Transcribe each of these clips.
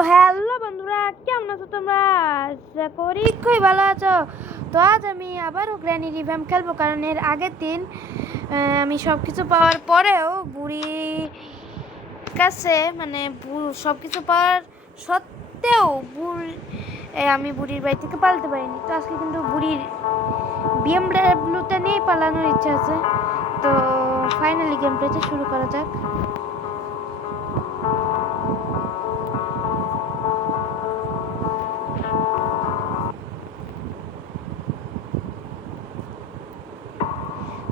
তো হ্যালো বন্ধুরা, কেমন আছো তোমরা? আশা করি খুবই ভালো আছো। তো আজ আমি আবারও গ্র্যানি রিভ্যাম্প খেলবো, কারণ এর আগের দিন আমি সব কিছু পাওয়ার পরেও বুড়ির কাছে সব কিছু পাওয়ার সত্ত্বেও আমি বুড়ির বাড়ি থেকে পালাতে পারিনি। তো আজকে কিন্তু বুড়ির বিএমডাব্লিউটা নিয়েই পালানোর ইচ্ছা আছে। তো ফাইনালি গেম প্লেটা শুরু করা যাক।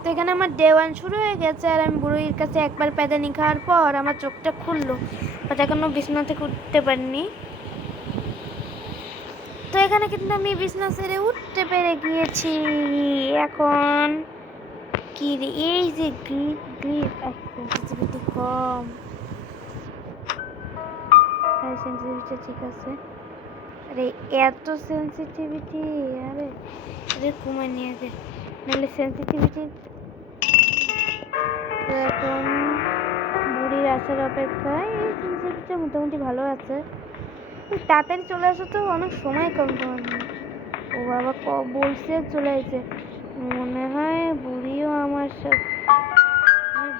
তো এখানে আমার ডে 1 শুরু হয়ে গেছে, আর আমি বুড়ির কাছে একবার প্যাদানি খাওয়ার পর আমার চোখটা খুললো, বাট এখনো বিছানা থেকে উঠতে পারিনি। তো এখানে কিন্তু আমি বিছানা ছেড়ে উঠতে পেরে গিয়েছি। এখন কি রে, এই যে সেন্সিটিভিটি কম, সেন্সিটিভিটি ঠিক আছে। আরে এত সেন্সিটিভিটি, আরে কমায় নিয়ে দে, নাহলে সেন্সিটিভিটি। তো এখন বুড়ির আসার অপেক্ষায় এই সেন্সিটিভিটা মোটামুটি ভালো আছে। তাড়াতাড়ি চলে আসো, তো অনেক সময় কম তোমার। ও বাবা বলছে চলে আসে, মনে হয় বুড়িও আমার সাথে,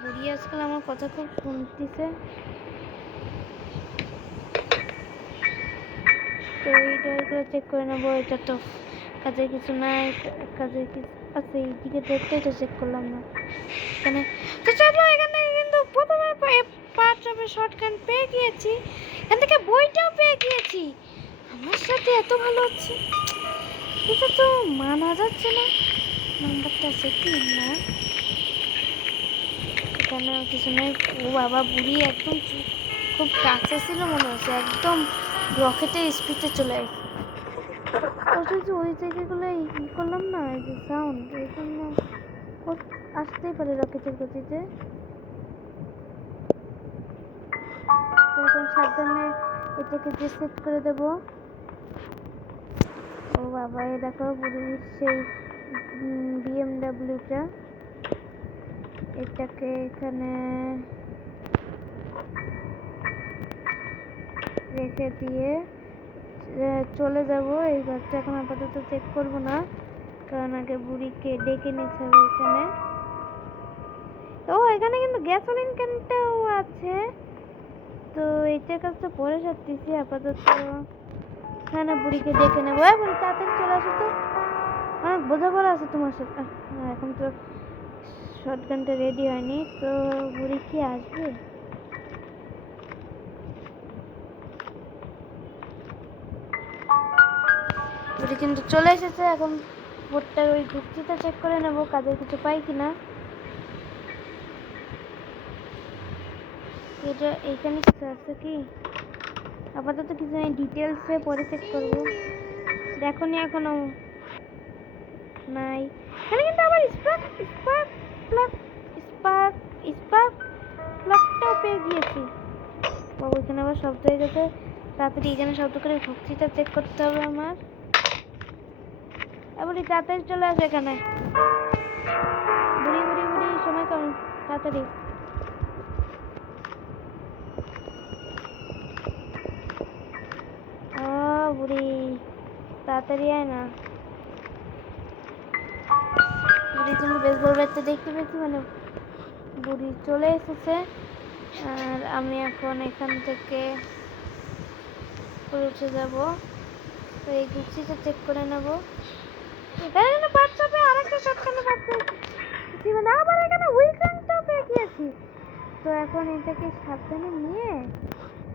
বুড়ি আজকাল আমার কথা খুব শুনতেছে। তো এইটা চেক করে নেবো। এটা তো কাজের কিছু নাই, কাজের কিছু আছে এইদিকে, দেখতে তো চেক করলাম না এখানে। তো চলো, এখানে কিন্তু প্রথমে পার্ট অফ শর্টগান পেয়ে গিয়েছি, এখান থেকে বইটাও পেয়ে গিয়েছি। আমার সাথে এত ভালো হচ্ছে, এটা তো মানা যাচ্ছে না। নাম্বারটা আছে কি না, এখানে কিছু নেই। ও বাবা, বুড়ি একদম খুব কাছে ছিল মনে হচ্ছে, একদম রকেটের স্পিডে চলে আসে। অথচ ওই জায়গাগুলো ই করলাম না, এই যে সাউন্ড, এই জন্য আসতেই পারে রকেটের গতিতে। এখন সাবধানে এটাকে যে সেট করে দেব। ও বাবা, এ দেখো বুড়ির সেই বিএমডাব্লিউটা, এটাকে এখানে রেখে দিয়ে চলে যাব। এই ঘরটা এখন আপাতত চেক করব না, কারণ আগে বুড়িকে ডেকে নিতে হবে এখানে। ও এখানে কিন্তু গ্যাসোলিন ক্যানটাও আছে, তো এইটার কাজটা পরে সারতেছি। আপাতত এখানে বুড়িকে ডেকে নেবো। বুড়ি তাড়াতাড়ি চলে আসো তো, অনেক বোঝাপড়া আছে তোমার সাথে। এখন তো শটগানটা রেডি হয়নি, তো বুড়ি কি আসবে? বুড়ি কিন্তু চলে এসেছে। এখন বোর্ডটার ওই ঘুরতিটা চেক করে নেবো, কাজের কিছু পাই কিনা। এটা এইখানে কিছু আছে কি? আপাতত কিছু নেই, ডিটেলসে পরে চেক করবো। দেখো নি এখনো নাই। এখানে কিন্তু আবার স্পার্ক প্লাগটাও পেয়ে গিয়েছি। বাবু এখানে আবার শব্দ হয়ে গেছে, তাড়াতাড়ি এখানে শব্দ করে ভক্তিটা চেক করতে হবে আমার। বুড়ি তাড়াতাড়ি চলে আসে এখানে। বুড়ি বুড়ি বুড়ি, সময় কম, তাড়াতাড়ি। বুড়ি তাড়াতাড়ি আয় না। বুড়ি কিন্তু বেসবল ব্যাটটা দেখতে পেয়েছি, মানে বুড়ি চলে এসেছে। আর আমি এখন এখান থেকে উঠে যাব। তো এই গুচ্ছিটা চেক করে নেব। এখানে কিন্তু বাচ্চাপে আরেকটা শটগানে পাচ্ছি, মানে আবার এখানে উইকেন্ডটাও পেয়ে গিয়েছি। তো এখন এটাকে সাবধানে নিয়ে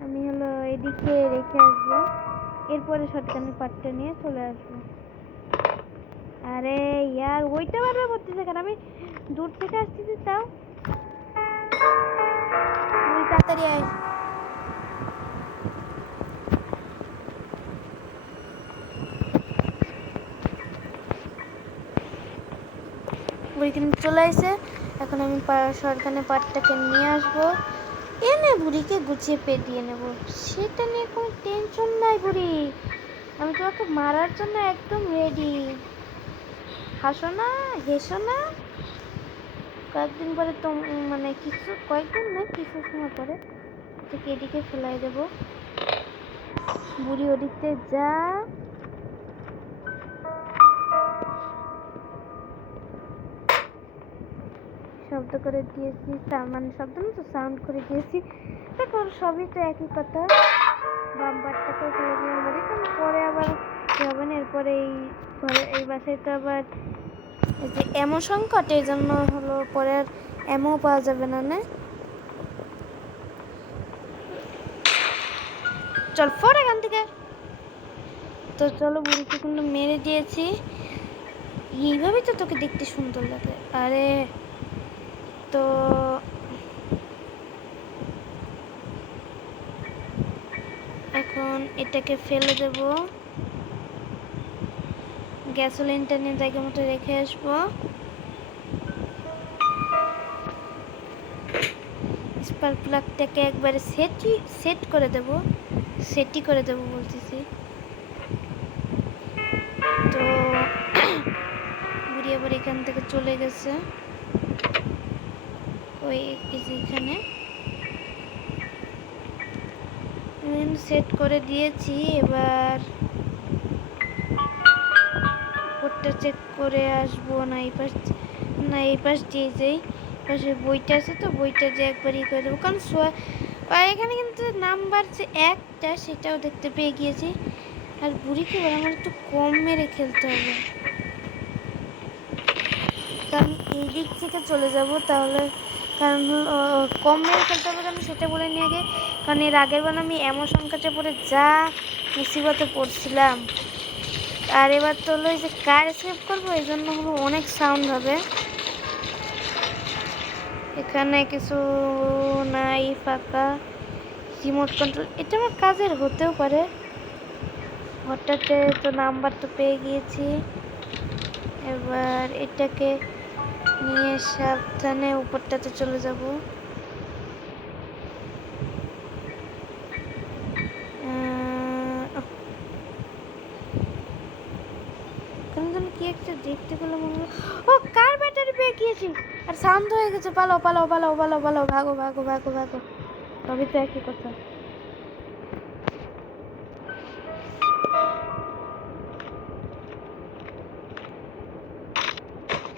আমি হলো এদিকে রেখে আসবো, এরপরে শটগানের পার্টটা নিয়ে চলে আসবো। আরে ইয়ার, ওইটা বারবার করতেছে কেন? আমি দূর থেকে আসতেছি, তাও তাড়াতাড়ি আয়। বুড়ি কিন্তু চলে আসে। এখন আমি শটগানের পার্টটাকে নিয়ে আসবো, এনে বুড়িকে গুছিয়ে পেটিয়ে নেব। সেটা নিয়ে কোনো টেনশন নাই বুড়ি, আমি তোমাকে মারার জন্য একদম রেডি। হাসো না, হেসো না। কয়েকদিন পরে তো মানে কয়েকদিন না, কিছু সময় পরে এটাকে এদিকে ফেলাই দেবো। বুড়ি ওদিকতে যা। শব্দ করে দিয়েছি, মানে শব্দ না তো সাউন্ড করে দিয়েছি। দেখো সবই তো একই কথা। বাম্পারটাকে ফেলে দিলাম বলি, কারণ পরে আবার কি হবে না, এরপরে এই ঘরে এই বাসায় তো আবার এই যে এমো সংকট, এই জন্য হলো পরে আর এমও পাওয়া যাবে না। না চল ফোর এখান থেকে। তো চলো বুড়িকে কিন্তু মেরে দিয়েছি। এইভাবে তো তোকে দেখতে সুন্দর লাগে। আরে তো এখন এটাকে ফেলে দেব, গ্যাসোলিনটা নিয়ে জায়গা মতো রেখে আসবো। স্পার্ক প্লাগটাকে একবারে সেট করে দেব, সেটই করে দেব বলতেছি। তো বুড়ি আবার এখান থেকে চলে গেছে, ওই এখানে সেট করে দিয়েছি। এবার কোডটা চেক করে আসবো। না এই পাশ, না এই পাশ দিয়ে যাই, পাশে বইটা আছে তো বইটা যে একবার ই করে দেবো, কারণ এখানে কিন্তু নাম্বার যে একটা সেটাও দেখতে পেয়ে গিয়েছি। আর বুড়িকে এবার আমার একটু কম মেরে খেলতে হবে, কারণ এই দিক থেকে চলে যাব তাহলে, কারণ কম মেরে খেলতে হবে কারণ সেটা বলে নিয়ে আগে, কারণ এর আগের বার আমি এমন সংকটে পড়ে যা মুসিবতে পড়ছিলাম। আর এবার তো হলো যে কার স্কেপ করবো, এই জন্য হলো অনেক সাউন্ড হবে। এখানে কিছু নাই, ফাঁকা। রিমোট কন্ট্রোল, এটা আমার কাজের হতেও পারে। হঠাৎ তো নাম্বার তো পেয়ে গিয়েছি। এবার এটাকে নিয়ে সাবধানে উপরটাতে চলে যাব। কি একটা দেখতে পেলাম, ও কার ব্যাটারি পেয়ে গিয়েছি। আর শান্ত হয়ে গেছে, পালাও পালাও পালাও পালাও পালাও, ভাগো ভাগো ভাগো ভাগো। তবে তো একই কথা।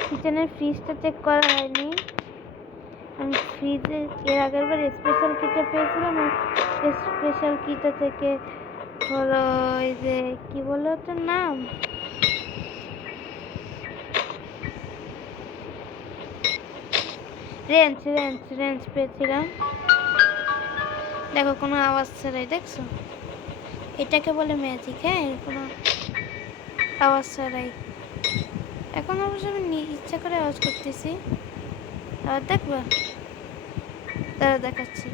কিচেনের ফ্রিজটা চেক করা হয়নি। আমি ফ্রিজে এর আগের বার স্পেশাল কিটা পেয়েছিলাম, স্পেশাল কিটা থেকে হলো এই যে কি বলো ওটার নাম, রেঞ্জ রেঞ্জ রেঞ্জ পেয়েছিলাম। দেখো কোনো আওয়াজ ছাড়াই, দেখছো এটাকে বলে ম্যাজিক। হ্যাঁ কোনো আওয়াজ ছাড়াই। এখন অবশ্য আমি ইচ্ছা করে আওয়াজ করতেছি, আবার দেখবা তারা দেখাচ্ছি।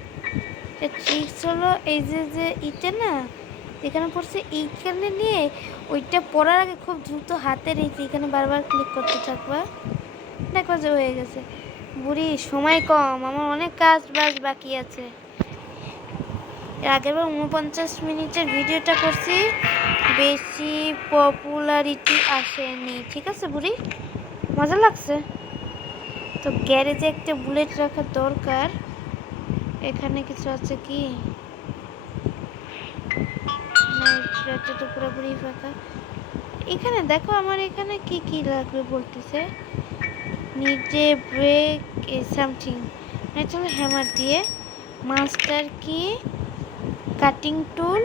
ট্রিক্স হলো এই যে ইটা না এখানে পড়ছে, এইখানে নিয়ে ওইটা পড়ার আগে খুব দ্রুত হাতের এই যে এখানে বারবার ক্লিক করতে থাকবা, দেখো যে হয়ে গেছে। বুড়ি সময় কম, আমার অনেক কাজ বাজ বাকি আছে। এর আগেরবার 49 মিনিটের ভিডিওটা করছি, বেশি পপুলারিটি আসেনি, ঠিক আছে বুড়ি, মজা লাগছে তো। গ্যারেজে একটা বুলেট রাখা দরকার। এখানে কিছু আছে কি না, এটা তো পুরোপুরি ফাঁকা। এখানে দেখো আমার এখানে কি কি লাগবে বলতেছে, নিচে ব্রেক সামথিং, চলো হ্যামার দিয়ে, মাস্টার কি, কাটিং টুল,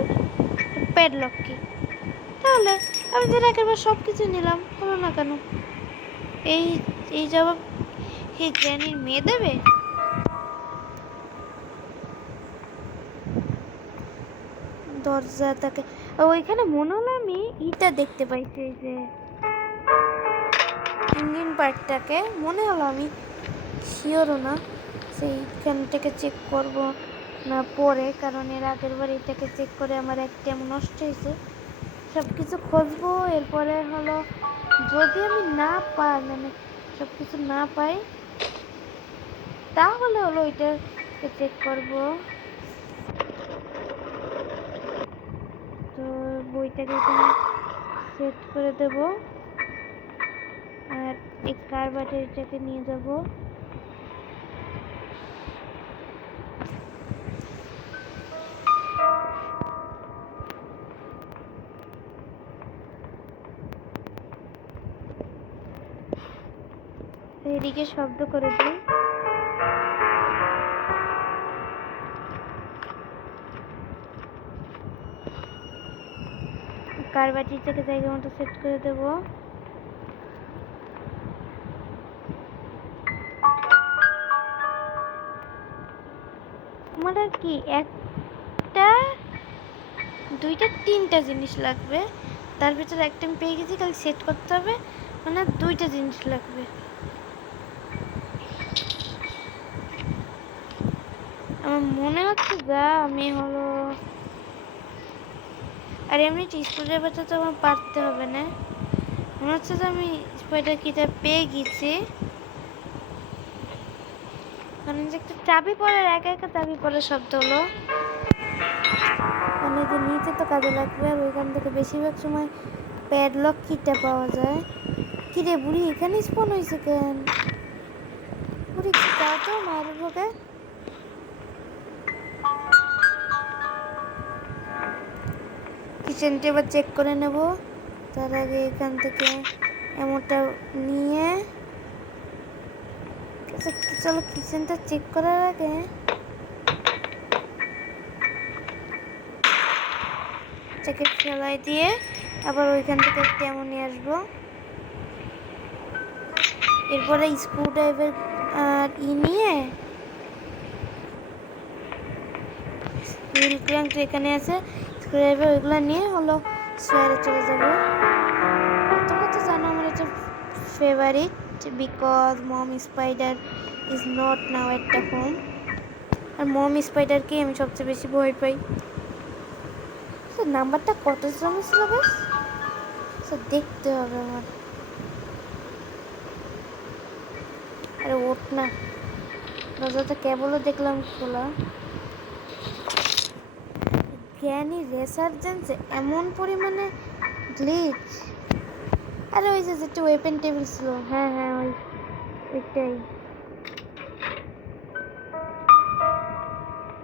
প্যাডলক কি। তাহলে আমি যেটা একবার সব কিছু নিলাম, হলো না কেন? এই এই জবাব এই গ্র্যানির মেয়ে দেবে? দরজা তাকে ওইখানে মনে হলো আমি ইটা দেখতে পাইছি, এই যে ইঞ্জিন পার্টটাকে মনে হলো, আমি শিওরও না, সেইখানটাকে চেক করব না পরে, কারণ এর আগের বার এটাকে চেক করে আমার একটা নষ্ট হয়েছে। সব কিছু খুঁজবো, এরপরে হলো যদি আমি না পাই, মানে সব কিছু না পাই, তাহলে হলো ওইটাকে চেক করব। তো বইটাকে এখানে সেট করে দেব, আর এই কার ব্যাটারিটাকে নিয়ে যাব। এদিকে শব্দ করে দিই। কারবাটিটাকে জায়গা মতো সেট করে দেবো। আমার আর কি একটা, দুইটা, তিনটা জিনিস লাগবে, তার ভিতরে একটা আমি পেয়ে গেছি, খালি সেট করতে হবে। মানে দুইটা জিনিস লাগবে। আমার মনে হচ্ছে যা আমি হলো, আর এমনি স্ক্রুড্রাইভারটা তো আমার পারতে হবে না। মনে হচ্ছে যে আমি স্পাইডার কিটা পেয়ে গেছি। মানে যে একটা চাবি পড়ার, একা একা চাবি পড়ার শব্দ হলো, মানে যে নিচে তো কাজে লাগবে। আর ওইখান থেকে বেশিরভাগ সময় প্যাডলক কিটা পাওয়া যায়। কিরে বুড়ি এখানে স্পন হয়েছে কেন? বুড়ি কি যাও তো মারবো কে? কিচেনটা এবার চেক করে নেব। তার আগে এখান থেকে এমনটা নিয়ে, চলো কিচেনটা চেক করার আগে জ্যাকেট ফেলাই দিয়ে আবার ওইখান থেকে একটা এমন নিয়ে আসবো। এরপরে স্ক্রুড্রাইভার আর নিয়ে, হুইল ক্র্যাঙ্ক এখানে আছে, স্ক্রুড্রাইভার ওইগুলো নিয়ে হলো স্কোয়ারে চলে যাবো। তোমরা তো জানো আমার এটা favourite, because mom spider is not now at the home. আর মম স্পাইডারকে আমি সবচেয়ে বেশি ভয় পাই। নাম্বারটা কত জন ছিল বেশ দেখতে হবে আমার। আরে ওঠ না, দরজাটা কেবলও দেখলাম খোলা। জ্ঞানী রেসার্জেন্সে এমন পরিমাণে গ্লিচ। আরে ওই যে যেটা ওয়েপেন টেবিল ছিল, হ্যাঁ হ্যাঁ ওইটাই।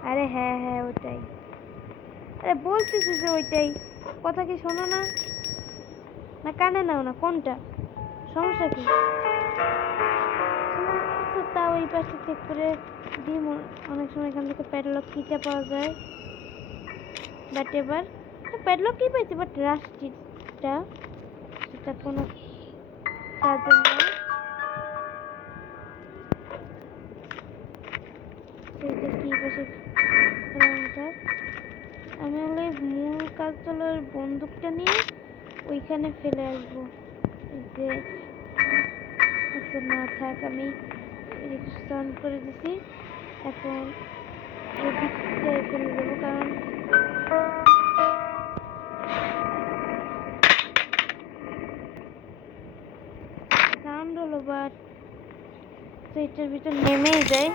আরে হ্যাঁ হ্যাঁ ওইটাই। আরে বলতেছি যে ওইটাই, কথা কি শোনো না? না কানে নাও না? কোনটা সমস্যা কি? তাও এই পাশে চেক করে দিই। অনেক সময় এখান থেকে প্যাডলক কিটা পাওয়া যায়। বাট এবার প্যাডলক কি পাইছি, বাট রাস্টিটা সেটা কোনো কাজে না। সেইটা কি বসে আমি হলে মূল কাজ হলো বন্দুকটা নিয়ে ওইখানে ফেলে আসবো। যে আচ্ছা না থাক, আমি অন করে দিছি। এখন এদিকটায় ফেলে দেবো, কারণ সাউন্ড হলো, বাট সেইটার ভিতর নেমেই যায়।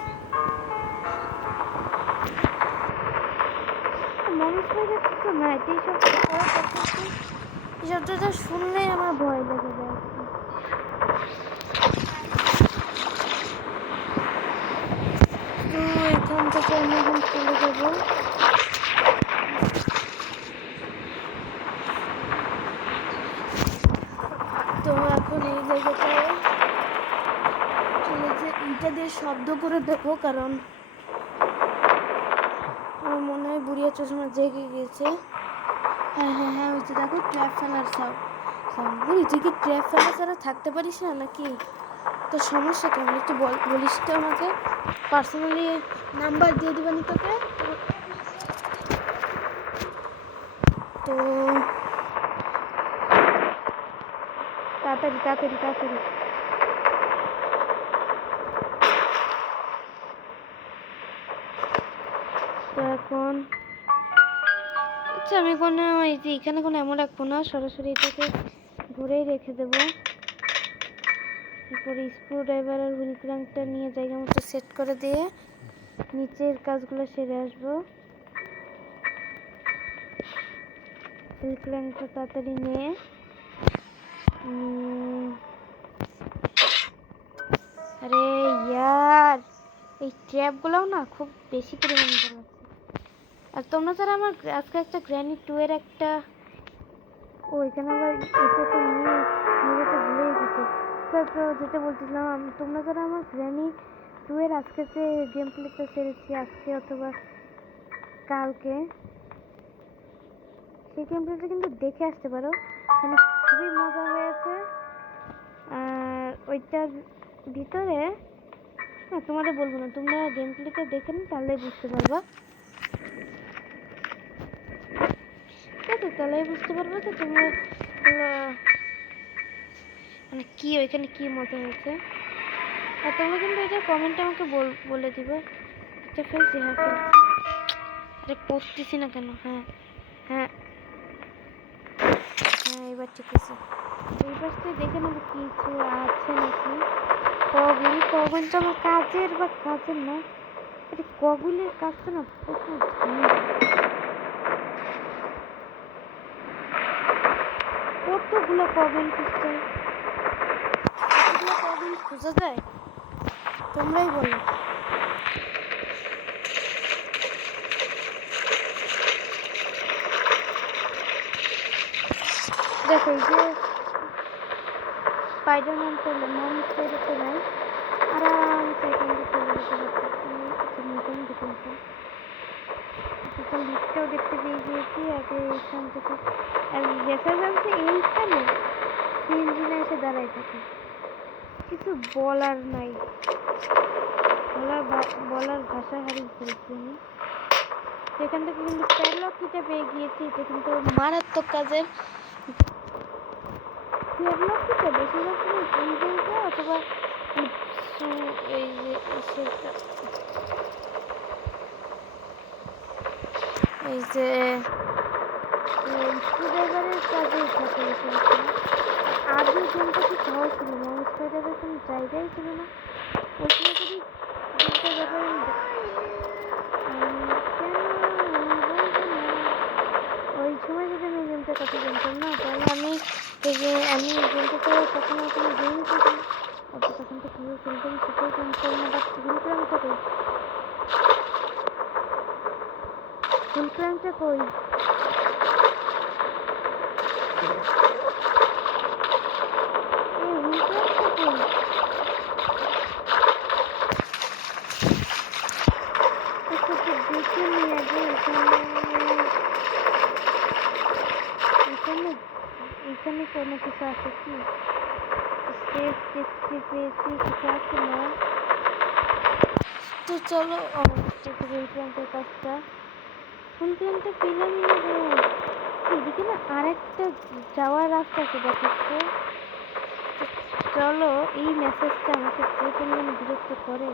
মনে তো না, এই শব্দটা শুনলে আমার ভয় লেগে যায়। তো এখান থেকে আমি এখন চলে যাব। তো এখন এই জায়গাটায় চলে যে ইটা দিয়ে শব্দ করে দেবো, কারণ আমার মনে হয় বুড়িয়া চশমা জেগে গেছে। হ্যাঁ হ্যাঁ হ্যাঁ, ওই যে দেখো ট্র্যাপ ফেলার সাউন্ড। বুড়ি তুই কি ট্র্যাপ ফেলা ছাড়া থাকতে পারিস না নাকি? তোর সমস্যা কেমন একটু বলিস তো আমাকে। পার্সোনালি নাম্বার দিয়ে দিবানি তোকে। তো তাড়াতাড়ি তাড়াতাড়ি তাড়াতাড়ি। তো এখন আচ্ছা আমি কোনো এই যে এখানে কোনো এমন রাখবো না, সরাসরি এটাকে ঘুরেই রেখে দেবো। এরপরে স্ক্রুড্রাইভার আর হুইল ক্র্যাঙ্কটা নিয়ে জায়গা মতো সেট করে দিয়ে নিচের কাজগুলো সেরে আসবো। হুইল ক্র্যাঙ্কটা তাড়াতাড়ি নিয়ে আরে ইয়ার এই ট্র্যাপগুলোও না খুব বেশি পরিমাণে বানাচ্ছে। আর তোমরা যারা আমার আজকে একটা গ্র্যানি 2 এর একটা, ও এখানে আবার এটা তো নিয়ে তো ভুলেই গেছি। তো যেটা বলছিলাম, তোমরা যারা আমার গ্র্যানি 2 এর আজকে যে গেম প্লেটা ছেড়েছি আজকে অথবা কালকে, সেই গেম প্লেটা কিন্তু দেখে আসতে পারো, মানে খুবই মজা হয়েছে। আর ওইটার ভিতরে হ্যাঁ তোমাদের বলবো না, তোমরা গেম প্লেটা দেখে নি তাহলে বুঝতে পারবা। ঠিক আছে, তাহলে বুঝতে পারবো যে তোমরা মানে কি ওইখানে কি মজা হয়েছে। আর তোমরা কিন্তু এটা কমেন্টে আমাকে বলে দিবে। এটা ফেলছি, হ্যাঁ ফেলছি। আরে পড়তেছি না কেন? হ্যাঁ হ্যাঁ হ্যাঁ, এবার ঠিক আছে। এই পাশটায় দেখে নেবো কিছু আছে নাকি। কগুলটা আমার কাজের বা কাজের না, আরে কগুলের কাজটা না প্রচুর কতগুলো কগুল খুঁজতে, কতগুলো কগুল খোঁজা যায় তোমরাই বলো। দেখো এই যে স্পাইডারম্যান করলে নন স্পাইডার তো নাই, আরামসে এখান থেকে চলে যেতে পারতেছি। মোটামুটি দেখলাম একটা লিফটটাও দেখতে পেয়ে গিয়েছি আগে এখান থেকে। আর রেসার্ভেন্সে এইখানে ইঞ্জিনে এসে দাঁড়ায় থাকে, কিছু বলার নাই, বলার ভাষা হারিয়ে ফেলছি আমি। সেখান থেকে কিন্তু প্যাডলক কিটা পেয়ে গিয়েছি, এটা কিন্তু মারাত্মক কাজের। প্যাডলক কিটা বেশিরভাগ সময় ইঞ্জিনটা অথবা এই যে এই যে স্ক্রুড্রাইভারের কাজে থাকে বেশিরভাগ। আগে গেমটা কি সহজ ছিল, মাউস প্যাডের কোনো জায়গাই ছিল না। ওই সময় যদি গেমটার ব্যাপারে ওই সময় যদি আমি গেমটার কথা জানতাম না, তাহলে আমি এই যে আমি গেমটাতে কখনো কোনো গেমই খেলতাম, তখন তো কীভাবে খেলতাম সেটাই জানতাম না। বাট ফুলক্রামটা কই, ফুলক্রামটা কই? এখানে কোনো কিছু আছে কি? স্টেজ দেখতে পেয়েছি, কিছু আছে না। তো চলো ফুলক্রামের কাজটা, ফুলক্রামটা পেলামই না রে। এদিকে না আরেকটা যাওয়ার রাস্তা আছে দেখাচ্ছে। চলো, এই মেসেজটা আমাকে যে পরিমাণে বিরক্ত করে।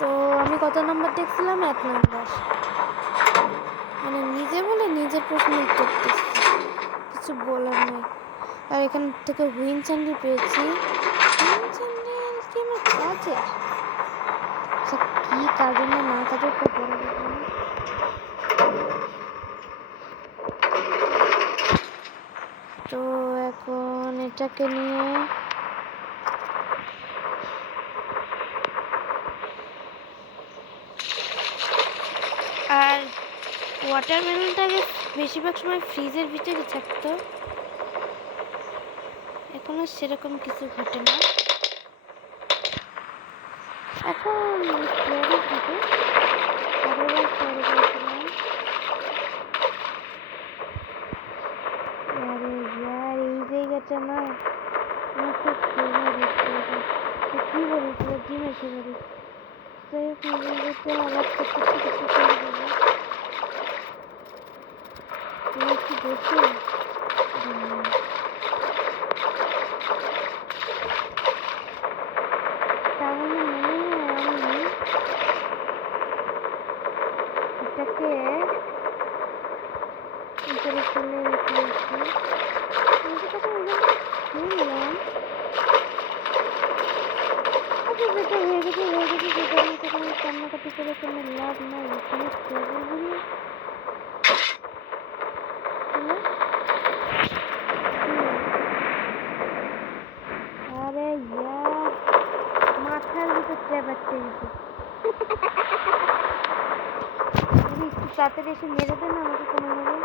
তো আমি কত নম্বর দেখছিলাম? 1 নম্বর। মানে নিজে বলে নিজের প্রশ্ন উত্তর দিচ্ছি, কিছু বলার নেই। আর এখান থেকে হুইন স্যান্ডেল পেয়েছি। হুইন স্যান্ডেল কি আমার কাজের? কি কাজের না কাজের তো বড় ব্যাপার না। তো এখন এটাকে নিয়ে আর ওয়াটারমেলনটাকে বেশিরভাগ সময় ফ্রিজের ভিতরে থাকতো, এখন আর সেরকম কিছু ঘটে না। এখন এই জায়গাটা না আমার খুব কি বলেছিল জিমের ফেভারিট। যাই হোক নিজেদেরকে আলাপ করতে করতে চলে যাবো। তোমার কি দেখি তাহলে মনে হয় আমি এটাকে উপরে ফেলে রেখেছি। শুনলাম আচ্ছা, যেটা হয়ে গেছে যেটা নিয়ে তো কোনো কান্নাকাটি করে কোনো লাভ নাই। এখানে কেবলগুলি আরে মাথার ভিতর ট্র্যাপ আটকে গেছে। প্লিজ তুই তাড়াতাড়ি এসে মেরে দে না আমাকে কোনোভাবে।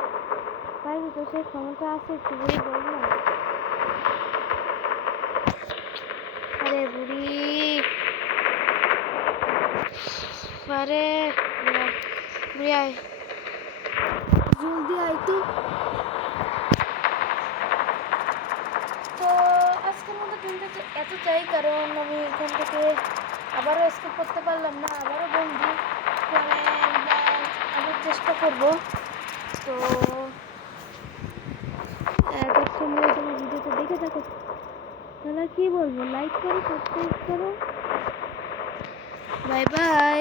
পারবি তো, সেই ক্ষমতা আছে একটু বুড়ি বল না। আরে বুড়ি, আরে বুড়ি আয়, জলদি আয় তো। তো আজকের মতো গেমটা এতটাই, কারণ আমি এখান থেকে আবারও স্কিপ করতে পারলাম না, আবারও বন্দি। মানে আবার চেষ্টা করব। তো এতক্ষণ ধরে তোমার ভিডিওটা দেখে থাকো, তাহলে কি বলবো, লাইক করো, সাবস্ক্রাইব করো, বাই বাই।